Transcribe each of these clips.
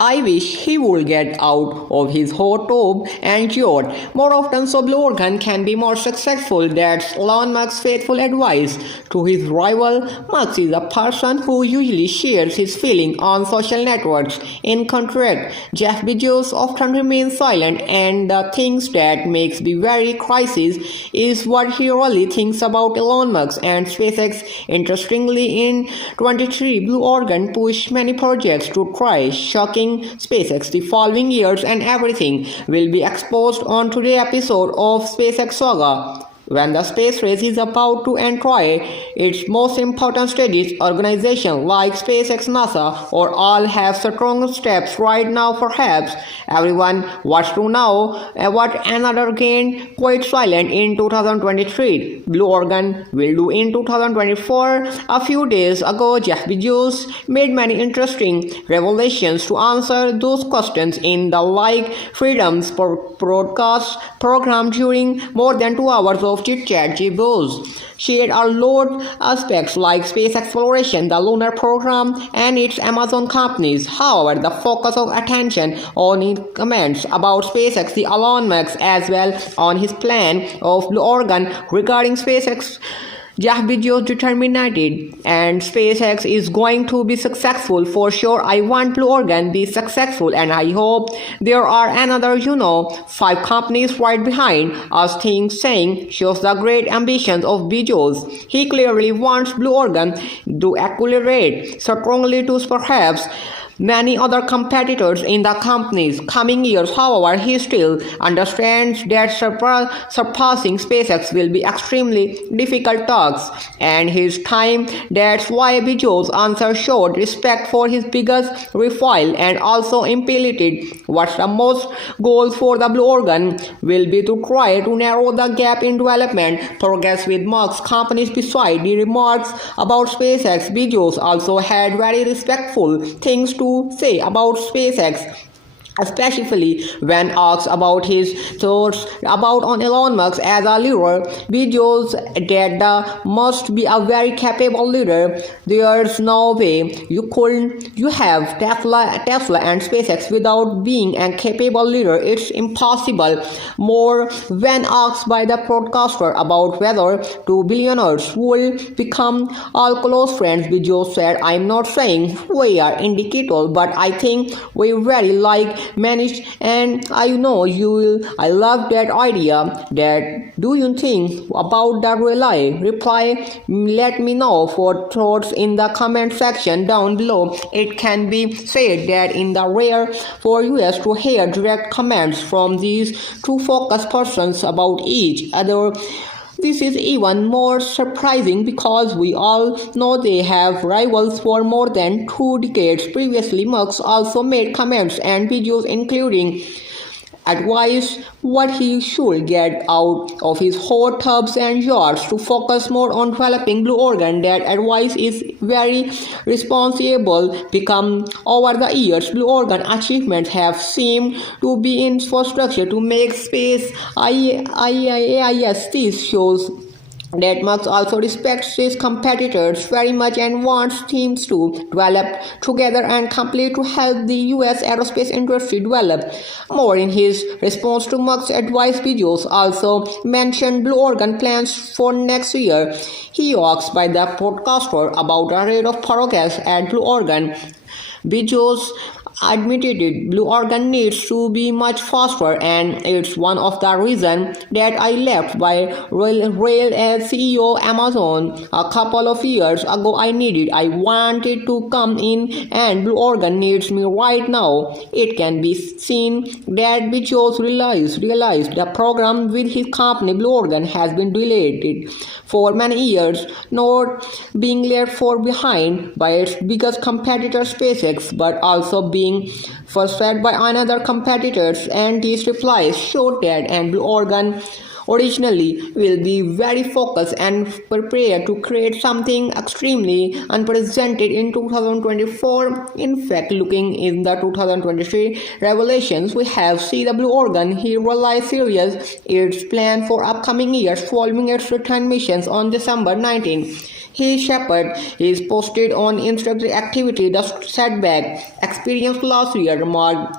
I wish he would get out of his hot tub and yacht more often so Blue Organ can be more successful. That's Elon Musk's faithful advice to his rival. Musk is a person who usually shares his feelings on social networks. In contrast, Jeff Bezos often remains silent, and the things that makes the very crisis is what he really thinks about Elon Musk and SpaceX. Interestingly, in 23, Blue Organ pushed many projects to try shocking SpaceX the following years, and everything will be exposed on today's episode of SpaceX Saga. When the space race is about to enter its most important stages, organizations like SpaceX, NASA, or all have strong steps right now. Perhaps everyone wants to know what another gained quite silent in 2023. Blue Organ will do in 2024. A few days ago, Jeff Bezos made many interesting revelations to answer those questions in the Like Freedom's broadcast program during more than 2 hours of chit-chat. Bezos shared a lot aspects like space exploration, the lunar program, and its Amazon companies. However, the focus of attention on his comments about SpaceX, the Elon Musk, as well on his plan of Blue Organ regarding SpaceX. Jeff Bezos determined and SpaceX is going to be successful for sure. I want Blue Organ be successful, and I hope there are another 5 companies right behind us. Things saying shows the great ambitions of Bezos. He clearly wants Blue Organ to accelerate strongly to perhaps many other competitors in the company's coming years. However, he still understands that surpassing SpaceX will be extremely difficult task, and his time. That's why Bezos' answer showed respect for his biggest rival and also implemented what's the most goal for the Blue Organ will be to try to narrow the gap in development progress with Musk's companies. Beside the remarks about SpaceX, Bezos also had very respectful things to say about SpaceX, especially when asked about his thoughts about on Elon Musk as a leader. Bezos that must be a very capable leader. There's no way you have Tesla and SpaceX without being a capable leader. It's impossible. More when asked by the broadcaster about whether 2 billionaires will become all close friends, Bezos said, "I'm not saying we are indicator, but I think we very like managed, and I know you will. I love that idea. That do you think about that reply? Let me know for thoughts in the comment section down below." It can be said that in the rare for US to hear direct comments from these two focused persons about each other. This is even more surprising because we all know they have rivals for more than 2 decades. Previously, Musk also made comments and videos including advice what he should get out of his hot tubs and yachts to focus more on developing Blue Organ. That advice is very responsible become over the years. Blue Organ achievements have seemed to be infrastructure to make space IIAIS. This shows that Musk also respects his competitors very much and wants teams to develop together and compete to help the US aerospace industry develop more. In his response to Musk's advice, Bezos also mentioned Blue Organ plans for next year. He asked by the broadcaster about the rate of progress at Blue Organ. Bezos admitted Blue Organ needs to be much faster, and it's one of the reasons that I left by rail as CEO Amazon a couple of years ago. I wanted to come in, and Blue Organ needs me right now. It can be seen that Bezos realized the program with his company Blue Organ has been delayed for many years, not being left far behind by its biggest competitor SpaceX, but also being frustrated by another competitors. And these replies showed that and Blue Organ originally will be very focused and prepared to create something extremely unprecedented in 2024. In fact, looking in the 2023 revelations, we have seen the Blue Organ. He realized serious its plan for upcoming years following its return missions on December 19. His shepherd is posted on Instagram activity. The setback experienced last year marked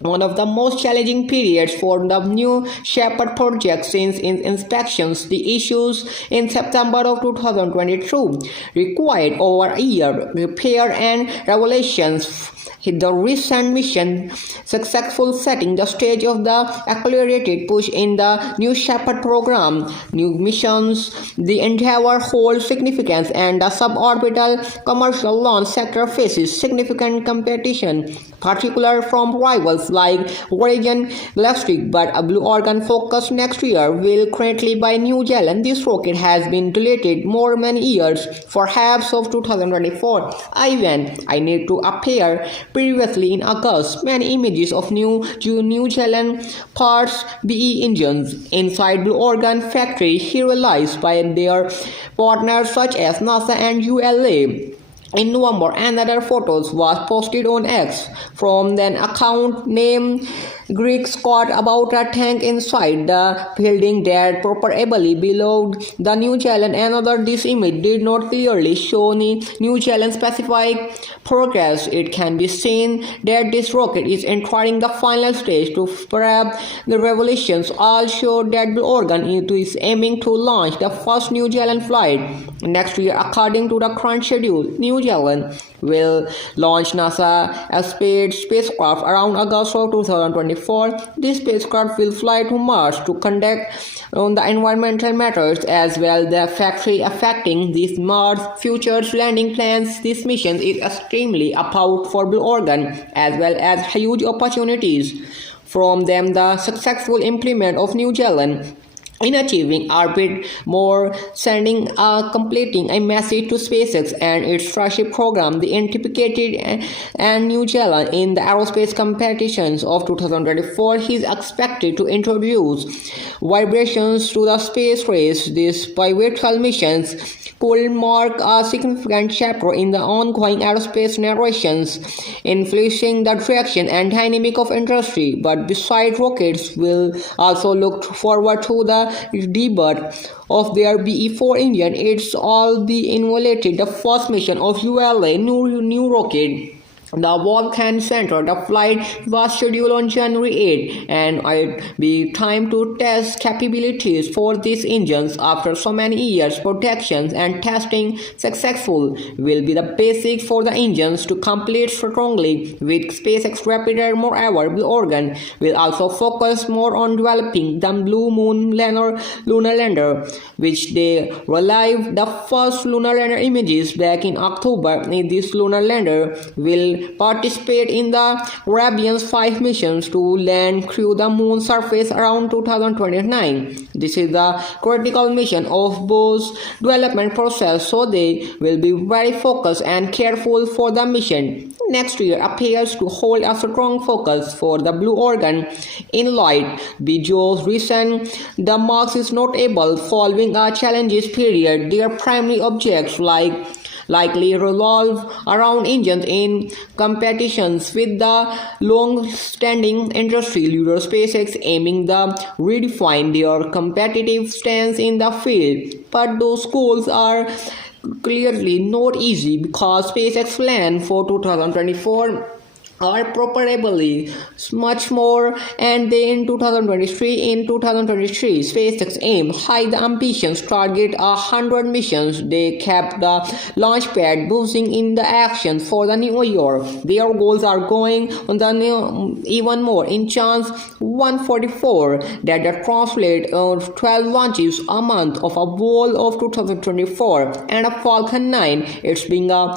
one of the most challenging periods for the new Shepherd project since its inspections. The issues in September of 2022 required over a year repair and revelations. The recent mission successful setting the stage of the accelerated push in the New Shepherd program. New missions, the endeavor holds significance, and the suborbital commercial launch sector faces significant competition, particularly from rivals like Origin Galactic. But a Blue Organ focus next year will currently by New Zealand. This rocket has been delayed more many years, perhaps of 2024. I need to appear. Previously in August, many images of New Zealand parts BE engines inside Blue Organ factory he realized by their partners such as NASA and ULA. In November, another photos was posted on X from an account named Greek Scott about a tank inside the building that probably belonged the New Zealand. Another, this image did not clearly show any New Zealand specific progress. It can be seen that this rocket is entering the final stage to prep. The revelations all show that Blue Organ is aiming to launch the first New Zealand flight next year according to the current schedule. New Zealand will launch NASA spacecraft around August of 2024. This spacecraft will fly to Mars to conduct on the environmental matters as well the factory affecting these Mars futures landing plans. This mission is extremely about for Blue Organ as well as huge opportunities from them. The successful implement of New Zealand in achieving orbit more sending completing a message to SpaceX and its Starship program. The anticipated and New Zealand in the aerospace competitions of 2024 is expected to introduce vibrations to the space race. These pivotal missions could mark a significant chapter in the ongoing aerospace narrations, influencing the direction and dynamic of industry. But besides rockets, will also look forward to the debut of their BE-4 engine. It's all be involved the first mission of ULA new rocket. The Falcon Center. The flight was scheduled on January 8 and it be time to test capabilities for these engines after so many years. Protections and testing successful will be the basic for the engines to complete strongly with SpaceX Rapid. Moreover, Blue Organ will also focus more on developing the Blue Moon lunar lander, which they released the first lunar lander images back in October. This lunar lander will participate in the Arabian's 5 missions to land crew the moon surface around 2029. This is the critical mission of Bezos' development process, so they will be very focused and careful for the mission. Next year appears to hold a strong focus for the Blue Organ in light Bezos' recent the Musk is notable following a challenges period. Their primary objects likely revolve around engines in competitions with the long-standing industry leader SpaceX, aiming to redefine their competitive stance in the field. But those goals are clearly not easy because SpaceX plans for 2024 are probably much more, and then in 2023 SpaceX aimed high the ambitions target 100 missions. They kept the launch pad boosting in the action for the new year. Their goals are going on the even more in chance 144 that translate 12 launches a month of a whole of 2024 and a Falcon 9. It's being a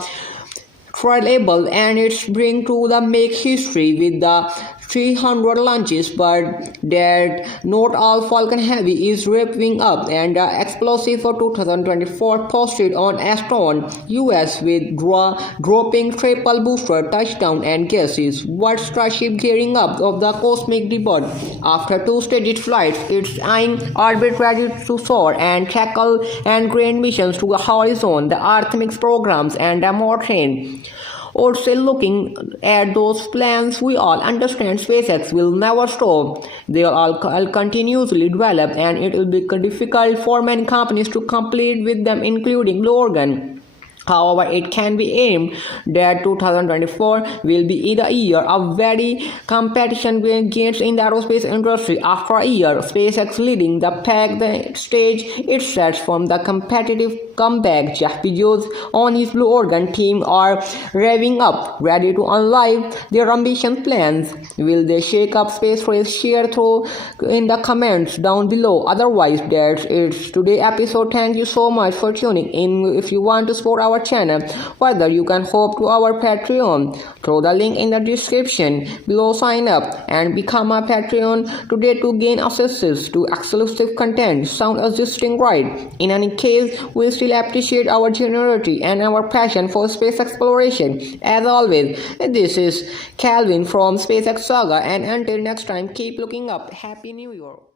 label and it's bring to the make history with the 300 launches, but that not all Falcon Heavy is wrapping up, and the explosive for 2024 posted on Aston US with dropping triple booster touchdown and guesses what Starship gearing up of the cosmic debut. After two staged flights, it's eyeing orbit ready to soar and tackle and grand missions to the horizon, the Artemis programs, and the more train. Also, looking at those plans, we all understand SpaceX will never stop. They will all continuously develop, and it will be difficult for many companies to compete with them, including Blue Origin. However, it can be aimed that 2024 will be the year of very competition begins in the aerospace industry. After a year, SpaceX leading the pack, the stage it sets from the competitive comeback. Jeff Bezos on his Blue Origin team are revving up, ready to unlive their ambitious plans. Will they shake up space race? Share through in the comments down below. Otherwise, that's it. Today's episode. Thank you so much for tuning in. If you want to support our channel further, you can hop to our Patreon through the link in the description below. Sign up and become a Patreon today to gain access to exclusive content. Sound existing right? In any case, we still appreciate our generosity and our passion for space exploration. As always, this is Calvin from SpaceX Saga, and until next time, keep looking up. Happy New Year.